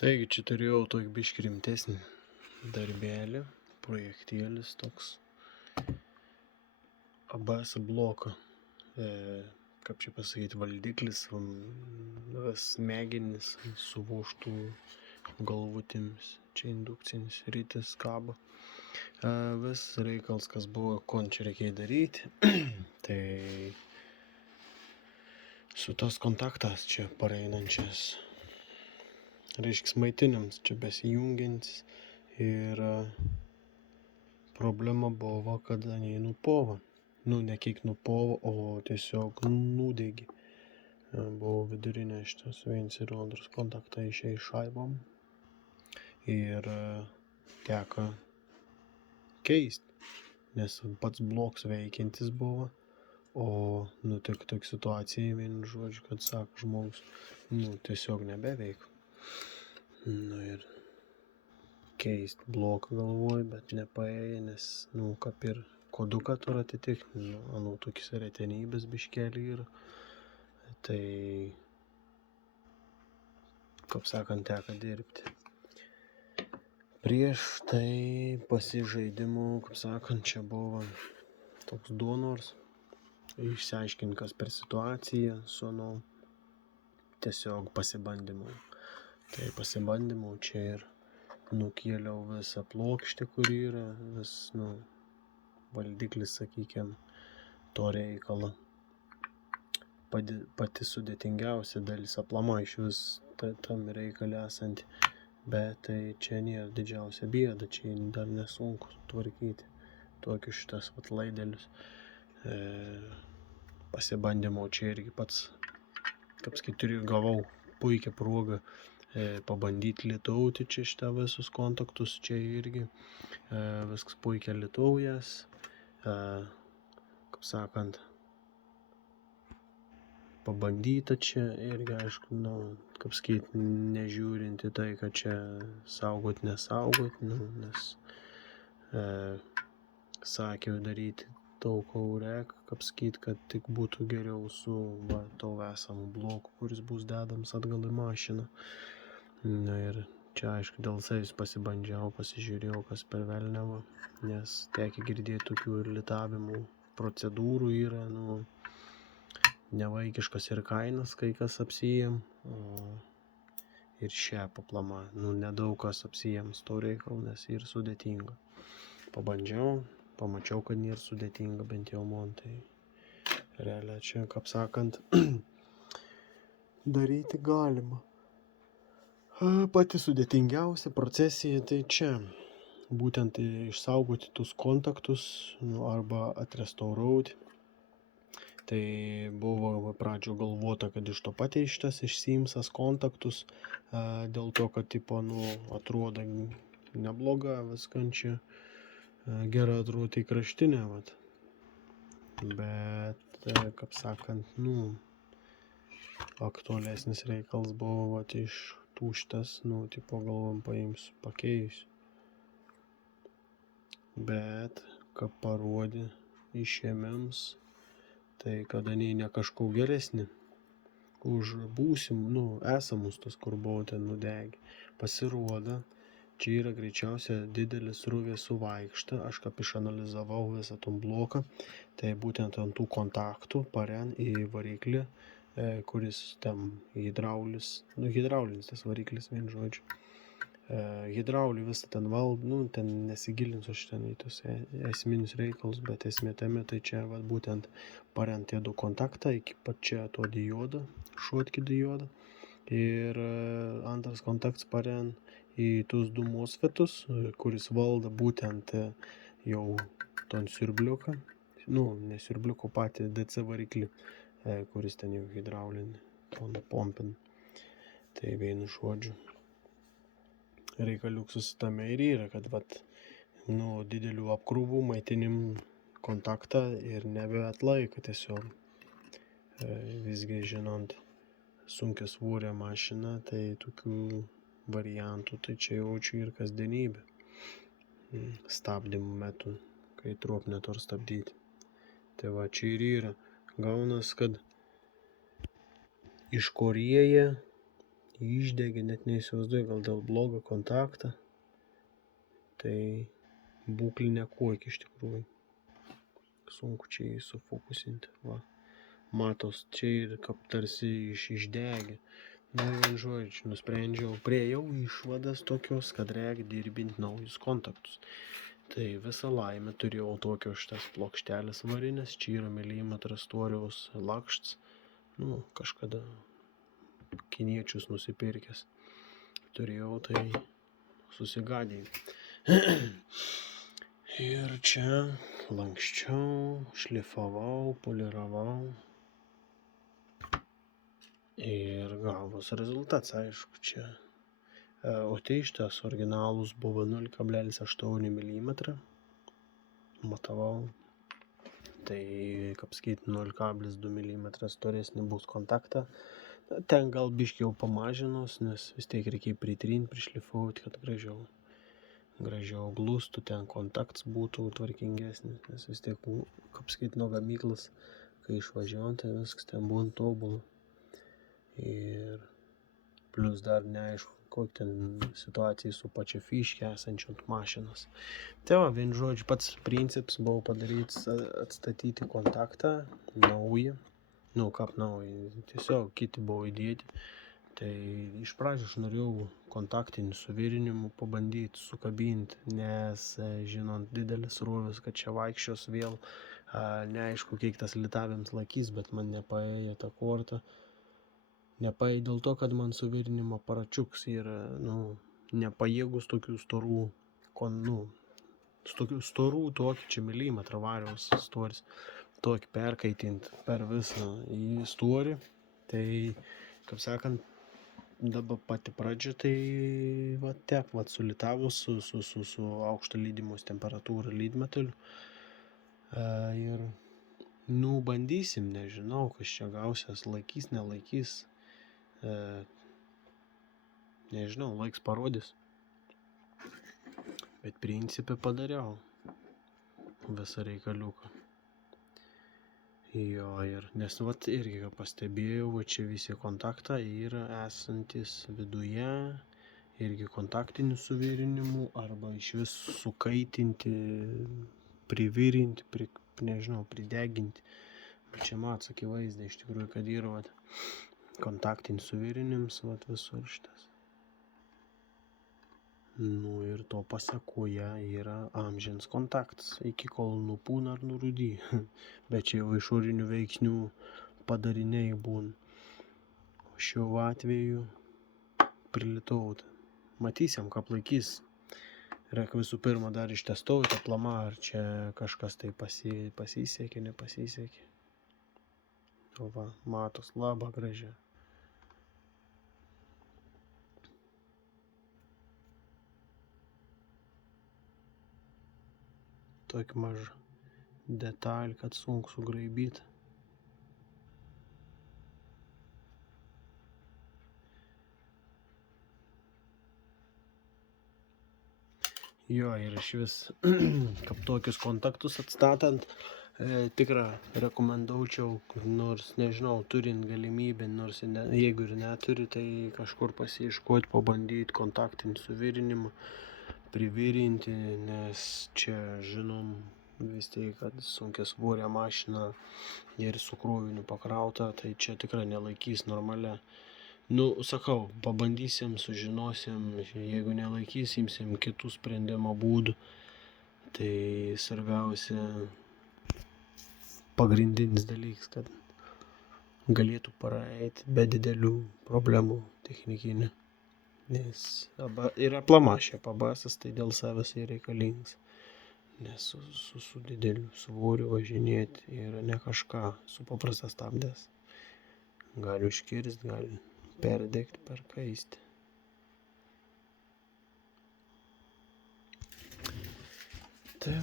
Taigi čia turėjau tokį biškį rimtesnį darbelį, projektėlis toks ABS bloko, kaip čia pasakyti, valdiklis, smegenis suvoštų galvutėmis, čia indukcinis rytis kabo. Vis reikals, kas buvo, ko čia reikėjo daryti, tai su tas kontaktas čia pareinančias, reiškia maitiniams čia besijungiantis ir problema buvo, kad neinu povą. Ne kiek nupovo, o tiesiog nudegi. Buvo vidurinė šitas vienas ir antras kontaktą išėjo šaibom ir teko keisti, nes pats bloks veikiantis buvo, o tik situacija, vienu žodžiu, kad sako žmogus, tiesiog nebeveik. Ir keist bloką galvoju, bet nepaėjo, nes, kaip ir koduką turi atitikti, tokis retenybės biškelį yra. Tai, kaip sakant, teko dirbti. Prieš tai pasižaidimų, kaip sakant, čia buvo toks donors, išsiaiškinti, kas per situaciją su tiesiog pasibandymų. Tai pasibandymų čia ir nukėliau visą plokštę, kur yra, vis, valdiklis, sakykime, to reikalo. Pati sudėtingiausia dalis aplamai iš vis tam reikalė esanti, bet tai čia nėra didžiausia bėda, čia dar nesunku tvarkyti tokius šitas laidelius. Pasibandymau čia irgi pats, kaip sakyti, gavau puikią progą pabandyti lietauti čia šitą visus kontaktus, čia irgi viskas puikiai lietaujas, kaip sakant, pabandyta čia irgi, aišku, kaip sakyti, nežiūrinti tai, kad čia saugot, nesaugot, nes sakiau daryti daug aurek, kaip sakyti, kad tik būtų geriau su tau esamu bloku, kuris bus dedams atgal į mašiną. Ir čia, aišku, dėl savęs pasibandžiau, pasižiūrėjau, kas per velniavą, nes tekia girdėti tokių ir litavimų procedūrų yra, nevaikiškas ir kainas, kai kas apsijėm, ir šią paplama, nedaug kas apsijėms to reikalų, nes ir sudėtinga. Pabandžiau, pamačiau, kad nėra sudėtinga, bent jau man, tai realiai čia, kaip sakant, daryti galima. Pati sudėtingiausia procesija tai čia, būtent išsaugoti tus kontaktus arba atrestauruoti. Tai buvo pradžio galvota, kad iš to pateištas išsiimsas kontaktus, dėl to, kad atrodo nebloga viskančia, gera atrodo į kraštinę, bet, kaip sakant, aktualesnis reikalas buvo iš tuštas, galvom paimsiu, pakeisiu. Bet, kaip parodė išėmėms, tai kada ne kažko geresnį už esamus tos, kur buvo ten nudegę. Pasirodo, čia yra greičiausia didelis srovės suvaikšta, aš kaip išanalizavau visą tom bloką, tai būtent ant tų kontaktų paren į variklį, kuris ten hidraulinis tas variklis, vien žodžiu. Hidraulį visą ten ten nesigilinsiu aš ten į tos esminius reikalus, bet esmė tame, tai čia būtent parent tie du kontaktą iki pat čia to diodo, šotki diodą, ir antras kontaktas parent į tus du MOSFETus, kuris valdo būtent jau ton siurbliuką, ne siurbliuko patį DC variklį, kuris ten jau hidraulinį, ton pompin. Tai vienu žodžiu. Reikaliuksus tame ir yra, kad didelių apkrūvų maitinim kontaktą ir nebeatlaiko tiesiog. Visgi žinant sunkia svorę mašiną, tai tokių variantų, tai čia jaučiu ir kasdienybė. Stabdymų metu, kai truopnet ar stabdyti. Tai čia ir yra. Gaunas, kad iš Korėja išdegė, net neįsivaizduoju, gal dėl blogo kontaktą. Tai būklė nekokia iš tikrųjų. Sunku čia jį sufokusinti. Va. Matos, čia ir kaip tarsi išdegė. Na, vien žodžiu, nusprendžiau, priejau išvadas tokios, kad reikia dirbinti naujus kontaktus. Tai visą laimę turėjau tokios šitas plokštelės varinės, čia yra milimetras storiaus lakšts, nu, kažkada kiniečius nusipirkęs. Turėjau, tai susigadėjau. Ir čia lanksčiau, šlifavau, poliravau. Ir gavos rezultatas, aišku, čia. O tai šitas originalus buvo 0,8 mm. Matavau. Tai, kaip sakyti, 0,2 mm storesnį bus kontaktą. Ten gal biškį jau pamažinus, nes vis tiek reikia pritrinti, prišlifuoti, kad gražiau glūstų, ten kontaktas būtų tvarkingesnis, nes vis tiek, kaip sakyti, nuo gamyklos, kai išvažiuojam, tai viskas ten būna tobulą. Ir plius dar neaišku, kokia ten situacija su pačia fiške esančiu ant mašinos. Tai va, vien žodžiu, pats principas buvo padaryti, atstatyti kontaktą naują. Nu, kaip naują, tiesiog kiti buvo įdėti. Tai iš pradžių aš norėjau kontaktinį suvirinimu pabandyti sukabinti, nes žinant didelis ruovis, kad čia vaikščios vėl, neaišku, kiek tas litavims laikys, bet man nepaėjo ta korta. Nepaėjo dėl to, kad man suvirinimo aparačiuks yra, nepajėgus tokių storų, tokių storų, tokį čia milimetrą variaus storis, tokį perkaitinti per visą į storį. Tai, kaip sakant, dabar pati pradžia, tai sulitavus su aukšto lydimos temperatūra lydmetaliu. Ir, bandysim, nežinau, kas čia gausias, laikys, nelaikys. Nežinau, laiks parodys. Bet principę padariau visą reikaliuką. Jo, ir nes irgi pastebėjau, čia visi kontaktai yra esantis viduje, irgi kontaktinių suvirinimų, arba iš vis sukaitinti, privirinti, prideginti. Bet čia matos akivaizdai iš tikrųjų, kad yra kontaktinis suvirinims, visur šitas. Ir to pasekoje yra amžinas kontaktas, iki kol nupūna ar nurūdy. Bet čia jau išorinių veiksnių padariniai būna. O šiuo atveju prilitau. Matysim, kaip laikys. Reikia visų pirma dar ištestauti aplamą, ar čia kažkas tai pasisekė, nepasisekė. O va, matos labai gražiai. Tokia maža detalė, kad sunku sugraibyti. Jo, ir iš vis, kaip tokius kontaktus atstatant, tikrą rekomendaučiau, nors nežinau, turint galimybę, nors jeigu ir neturi, tai kažkur pasiieškoti, pabandyti kontaktinį suvirinimą, privirinti, nes čia žinom vis tiek, kad sunkia svorė mašina ir su kroviniu pakrauta, tai čia tikrai nelaikys normalia. Sakau, pabandysim, sužinosim, jeigu nelaikys, imsim kitų sprendimo būdų. Tai svarbiausia pagrindinis dalykas, kad galėtų praeiti be didelių problemų technikinių. Nes ir aplamašė pabasas, tai dėl savęs ir reikalingas. Nes su dideliu svoriu važinėti yra ne kažką, su paprastas stabdės. Gali užkirsti, gali perdegti, perkaisti. Tai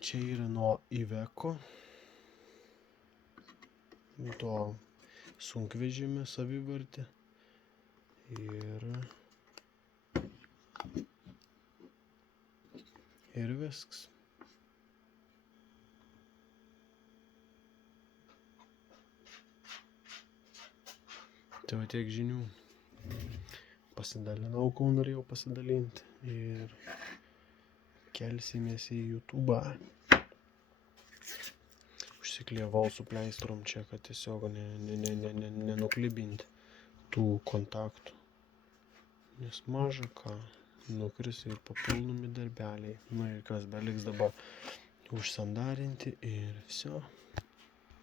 čia yra nuo Iveco, to sunkvežimio savivartė. Ir viskas. Tai tiek žinių. Pasidalinau, kol norėjau pasidalinti. Ir kelsimės į YouTube'ą. Užsiklievau su pleistrom čia, kad tiesiog nenuklibinti tų kontaktų. Nes maža ką, nukris ir papildomi darbeliai. Nu ir kas beliks dabar užsandarinti ir viso.